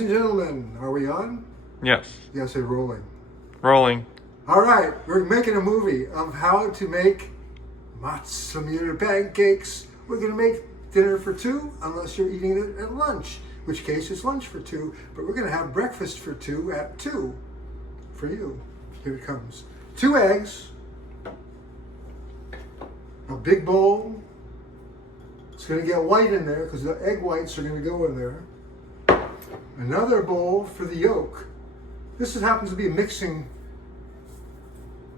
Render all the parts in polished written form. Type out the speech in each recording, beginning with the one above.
Ladies and gentlemen, are we on? Yes. Yes, we're rolling. Rolling. All right, we're making a movie of how to make Matzoh Meal pancakes. We're going to make dinner for two, unless you're eating it at lunch, in which case it's lunch for two. But we're going to have breakfast for two at 2 for you. Here it comes. 2 eggs, a big bowl. It's going to get white in there because the egg whites are going to go in there. Another bowl for the yolk. This happens to be a mixing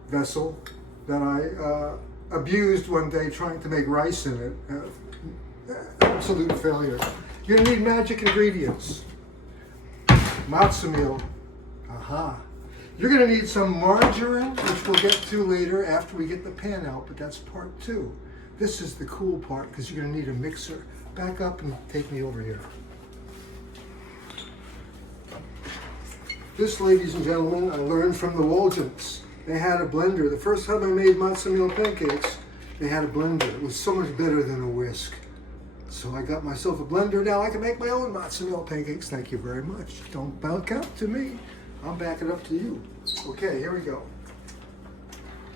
vessel that I abused one day trying to make rice in it. Absolute failure. You're going to need magic ingredients. Matzoh Meal. Aha. You're going to need some margarine, which we'll get to later after we get the pan out, but that's part 2. This is the cool part because you're going to need a mixer. Back up and take me over here. This, ladies and gentlemen, I learned from the Woljans. They had a blender. The first time I made Matzoh Meal pancakes, they had a blender. It was so much better than a whisk. So I got myself a blender. Now I can make my own Matzoh Meal pancakes. Thank you very much. Don't back up to me. I'll back it up to you. Okay, here we go.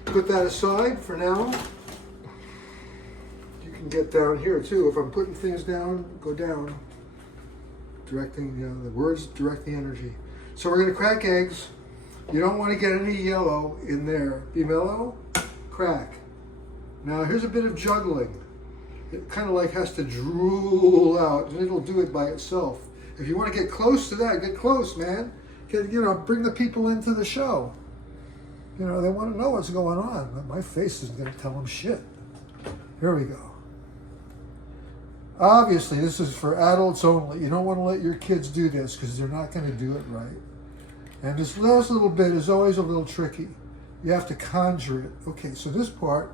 Put that aside for now. You can get down here too. If I'm putting things down, go down. Directing, the words direct the energy. So we're going to crack eggs. You don't want to get any yellow in there. Be mellow, crack. Now here's a bit of juggling. It kind of like has to drool out, and it'll do it by itself. If you want to get close to that, get close, man. Bring the people into the show. They want to know what's going on. My face isn't going to tell them shit. Here we go. Obviously, this is for adults only. You don't want to let your kids do this because they're not going to do it right. And this last little bit is always a little tricky. You have to conjure it. Okay, so this part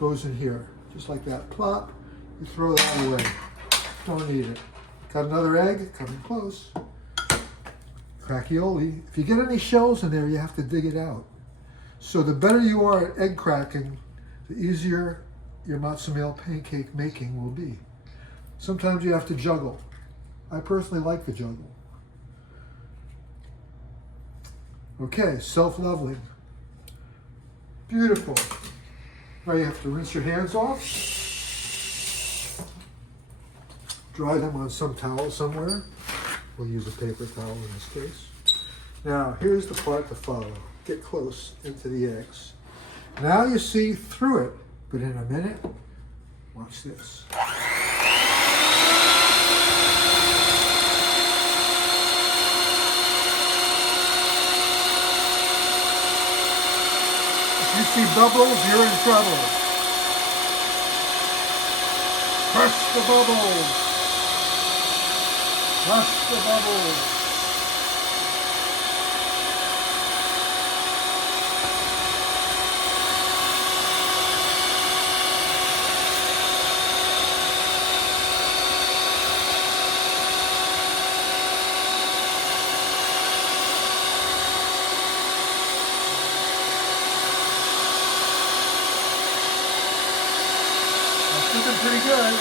goes in here, just like that. Plop, you throw that away. Don't need it. Got another egg, coming close. Crackioli. If you get any shells in there, you have to dig it out. So the better you are at egg cracking, the easier your Matzoh Meal pancake making will be. Sometimes you have to juggle. I personally like to juggle. Okay, self-leveling. Beautiful. Now you have to rinse your hands off. Dry them on some towel somewhere. We'll use a paper towel in this case. Now, here's the part to follow. Get close into the eggs. Now you see through it, but in a minute, watch this. If you see bubbles, you're in trouble. Crush the bubbles. Crush the bubbles. Looking pretty good.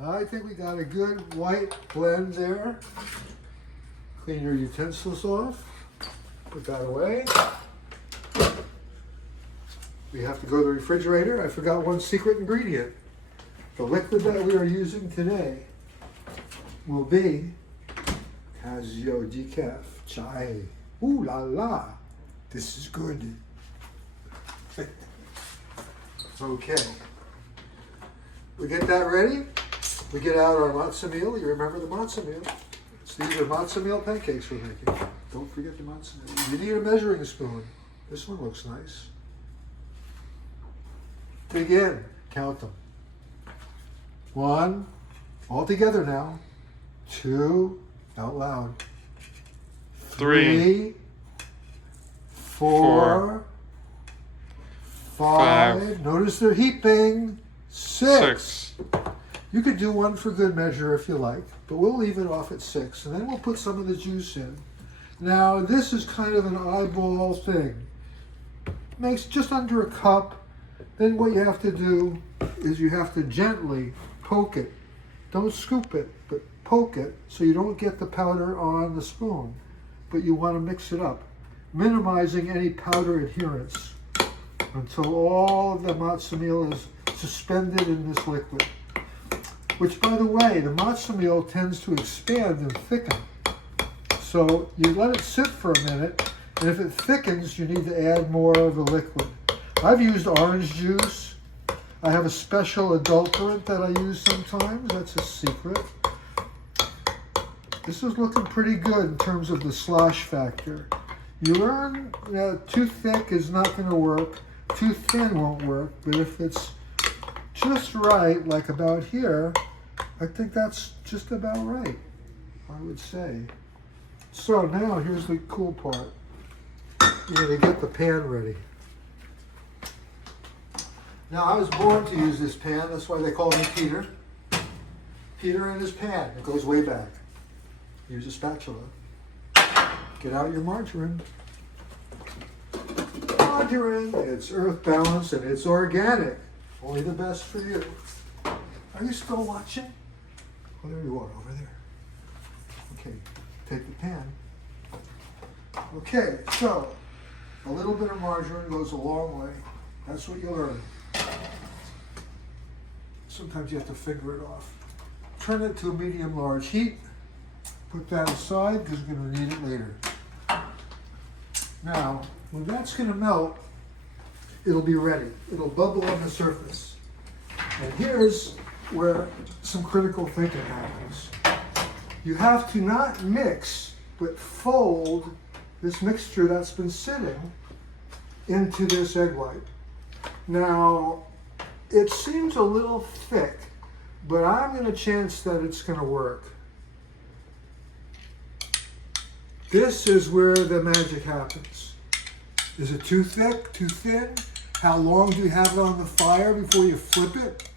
I think we got a good white blend there. Clean your utensils off. Put that away. We have to go to the refrigerator. I forgot one secret ingredient. The liquid that we are using today will be Casio decaf chai. Ooh la la, this is good. Okay, we get that ready. We get out our Matzoh Meal. You remember the Matzoh Meal? These are Matzoh Meal pancakes we're making. Don't forget the Matzoh Meal. You need a measuring spoon. This one looks nice. Dig in, count them. 1, all together now. 2, out loud. 3, 4, 5. Notice they're heaping. 6. You could do one for good measure if you like, but we'll leave it off at 6, and then we'll put some of the juice in. Now, this is kind of an eyeball thing. makes just under a cup. Then what you have to do is you have to gently poke it. Don't scoop it, but poke it so you don't get the powder on the spoon. But you want to mix it up, minimizing any powder adherence until all of the matzo meal is suspended in this liquid. Which, by the way, the matzo meal tends to expand and thicken. So you let it sit for a minute, and if it thickens, you need to add more of the liquid. I've used orange juice. I have a special adulterant that I use sometimes. That's a secret. This is looking pretty good in terms of the slosh factor. You learn that too thick is not going to work. Too thin won't work. But if it's just right, like about here, I think that's just about right, I would say. So now here's the cool part. You're going to get the pan ready. Now I was born to use this pan. That's why they call me Peter. Peter and his pan. It goes way back. Use a spatula. Get out your margarine. Margarine, it's earth balanced and it's organic. Only the best for you. Are you still watching? Oh, there you are, over there. Okay, take the pan. Okay, so a little bit of margarine goes a long way. That's what you learn. Sometimes you have to finger it off. Turn it to a medium-large heat. Put that aside because we're going to need it later. Now, when that's going to melt, it'll be ready. It'll bubble on the surface. And here's where some critical thinking happens. You have to not mix, but fold this mixture that's been sitting into this egg white. Now, it seems a little thick, but I'm going to chance that it's going to work. This is where the magic happens. Is it too thick, too thin? How long do you have it on the fire before you flip it?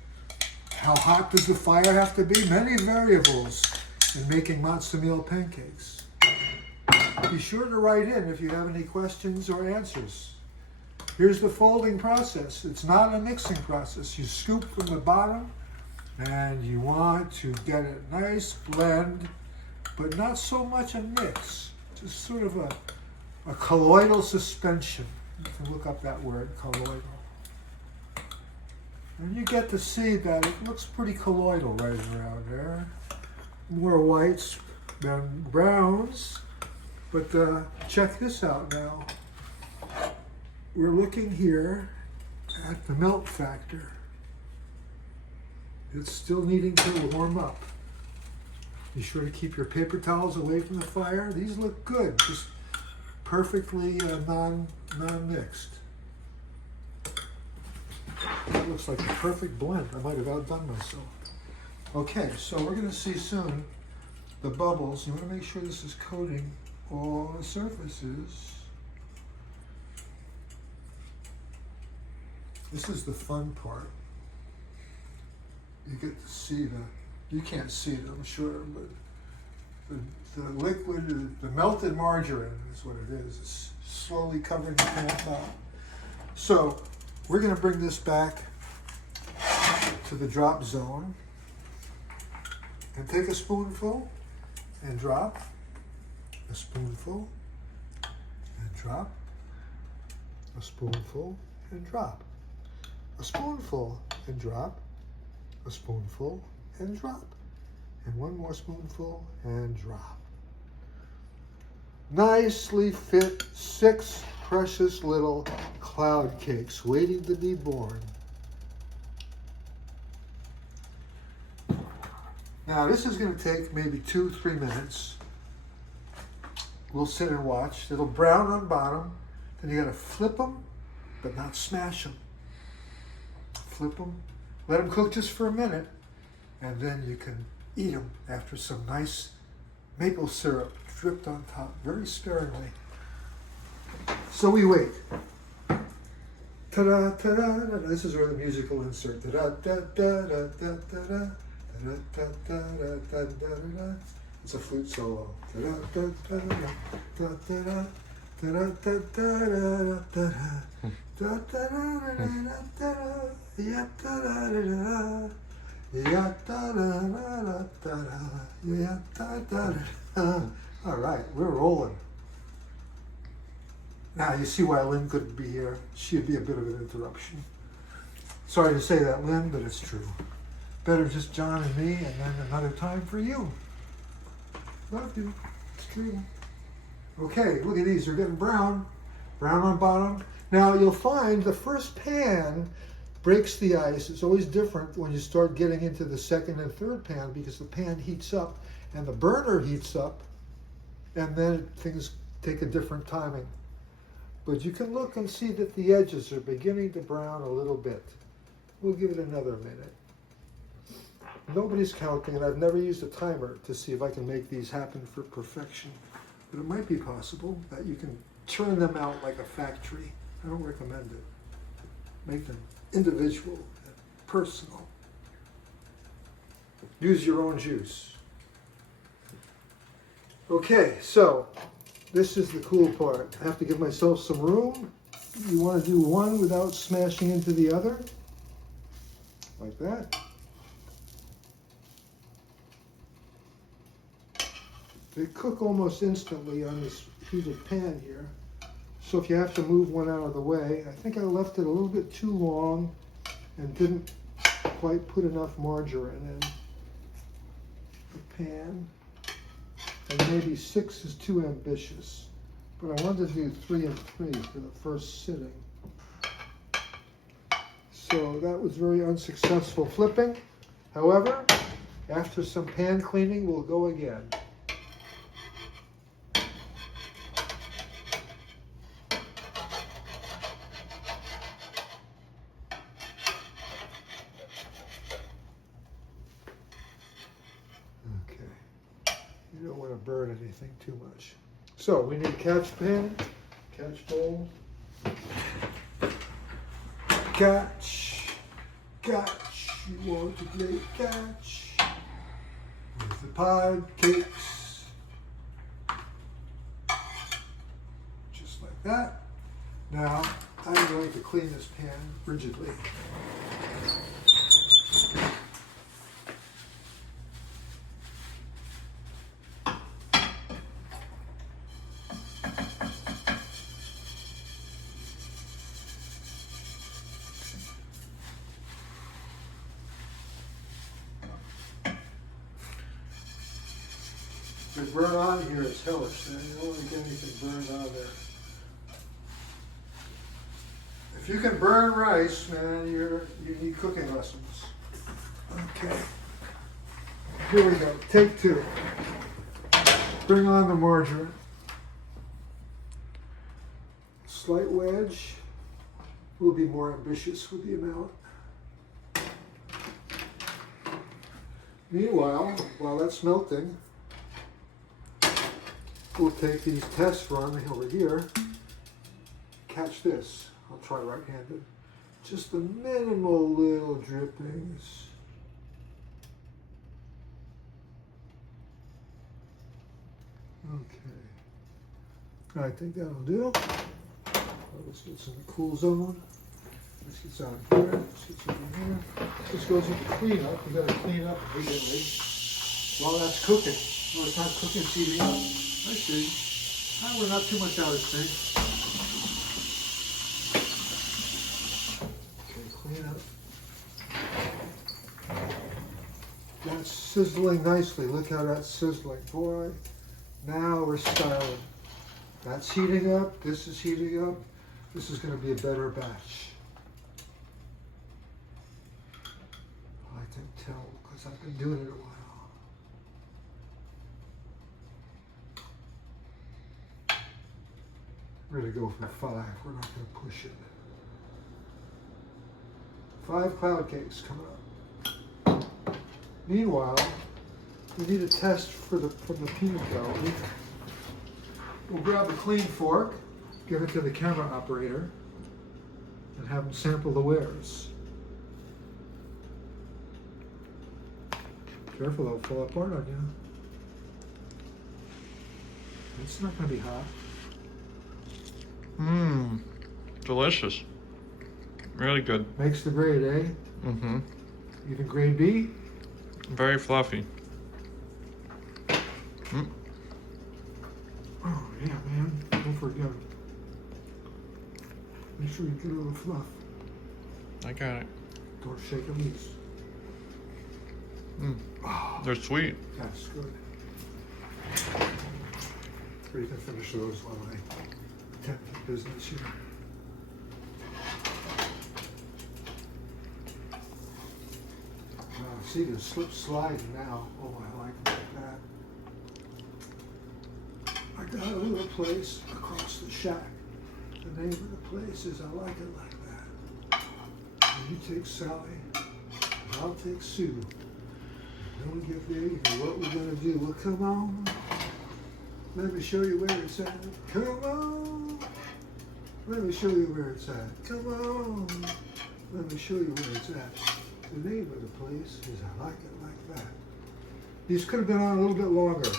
How hot does the fire have to be? Many variables in making matzo meal pancakes. Be sure to write in if you have any questions or answers. Here's the folding process. It's not a mixing process. You scoop from the bottom and you want to get a nice blend, but not so much a mix. Just sort of a colloidal suspension. You can look up that word, colloidal. And you get to see that it looks pretty colloidal right around there. More whites than browns. But check this out now. We're looking here at the melt factor. It's still needing to warm up. Be sure to keep your paper towels away from the fire. These look good, just perfectly non-mixed. That looks like a perfect blend. I might have outdone myself. Okay, so we're going to see soon the bubbles. You want to make sure this is coating all the surfaces. This is the fun part. You get to see you can't see it, I'm sure, but the liquid, the melted margarine is what it is. It's slowly covering the pan top. So we're going to bring this back to the drop zone and take a spoonful and drop, a spoonful and drop, a spoonful and drop, a spoonful and drop, a spoonful and drop, and one more spoonful and drop. Nicely fit 6 precious little cloud cakes waiting to be born. Now this is going to take maybe 2-3 minutes. We'll sit and watch. It'll brown on bottom. Then you got to flip them, but not smash them. Flip them. Let them cook just for a minute, and then you can eat them after some nice maple syrup dripped on top, very sparingly. So we wait. Ta-da, ta-da, ta-da. This is where the musical insert. Ta-da, ta-da, ta-da, ta-da, ta-da, ta-da, ta-da. It's a flute solo. Ta-da, ta-da, ta-da, ta-da, ta-da, ta-da, ta-da, ta-da. Da da da da da da ya da da da da ya da da da da ya da da da. All right, we're rolling. Now you see why Lynn couldn't be here. She'd be a bit of an interruption. Sorry to say that, Lynn, but it's true. Better just John and me, and then another time for you. Love you. It's true. Okay, look at these. They're getting brown. Brown on bottom. Now you'll find the first pan breaks the ice. It's always different when you start getting into the second and third pan because the pan heats up and the burner heats up, and then things take a different timing. But you can look and see that the edges are beginning to brown a little bit. We'll give it another minute. Nobody's counting, and I've never used a timer to see if I can make these happen for perfection. But it might be possible that you can turn them out like a factory. I don't recommend it. Make them individual and personal. Use your own juice. Okay, so this is the cool part. I have to give myself some room. You want to do one without smashing into the other, like that. They cook almost instantly on this heated pan here. So if you have to move one out of the way, I think I left it a little bit too long and didn't quite put enough margarine in the pan. And maybe 6 is too ambitious. But I wanted to do 3 and 3 for the first sitting. So that was very unsuccessful flipping. However, after some pan cleaning, we'll go again. You don't want to burn anything too much. So we need a catch pan, catch bowl, catch, you want to play catch with the pancakes, just like that. Now I'm going to clean this pan rigidly. The burn on here is hellish, man. You don't want to get anything burned on there. If you can burn rice, man, you need cooking lessons. Okay. Here we go. Take 2. Bring on the margarine. Slight wedge. We'll be more ambitious with the amount. Meanwhile, while that's melting, we'll take these test run over here. Catch this. I'll try right-handed. Just the minimal little drippings. Okay. I think that'll do. Let's get some cool zone. This gets out of here. This gets over here. This goes into cleanup. We gotta clean up immediately while that's cooking. Well, it's not cooking, it's heating up. I see. We're not too much out of sync. Okay, clean up. That's sizzling nicely. Look how that's sizzling. Boy, now we're styling. That's heating up. This is heating up. This is going to be a better batch. I can tell because I've been doing it a while. We're going to go for 5. We're not going to push it. 5 cloud cakes coming up. Meanwhile, we need a test from the peanut gallery. We'll grab a clean fork, give it to the camera operator, and have him sample the wares. Careful, it'll fall apart on you. It's not going to be hot. Delicious. Really good. Makes the grade, eh? Mm-hmm. Even grade B? Very fluffy. Oh, yeah, man. Don't forget. Make sure you get a little fluff. I got it. Don't shake it loose. Oh, They're sweet. that's good. Or you can finish those while I attend to business here. See the slip sliding now. Oh, I like that. I got a little place across the shack. The name of the place is I Like It Like That. And you take Sally, and I'll take Sue. Then we get there, you know what we're gonna do. Well, come on. Let me show you where it's at. Come on. Let me show you where it's at. Come on. Let me show you where it's at. The name of the place is I Like It Like That. These could have been on a little bit longer.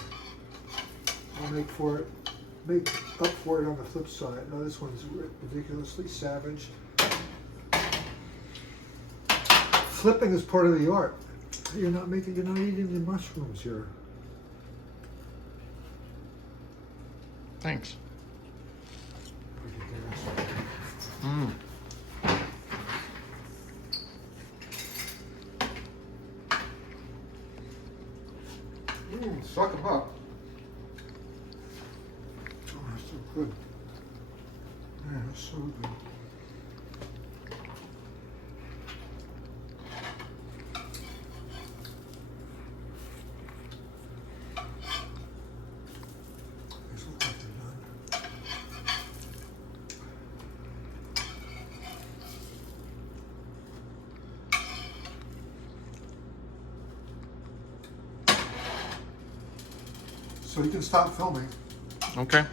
I'll make up for it on the flip side. No, this one's ridiculously savage. Flipping is part of the art. You're not eating the mushrooms here. Thanks. Suck them up. Oh, that's so good. Yeah, that's so good. These look like they're done. So you can stop filming. Okay.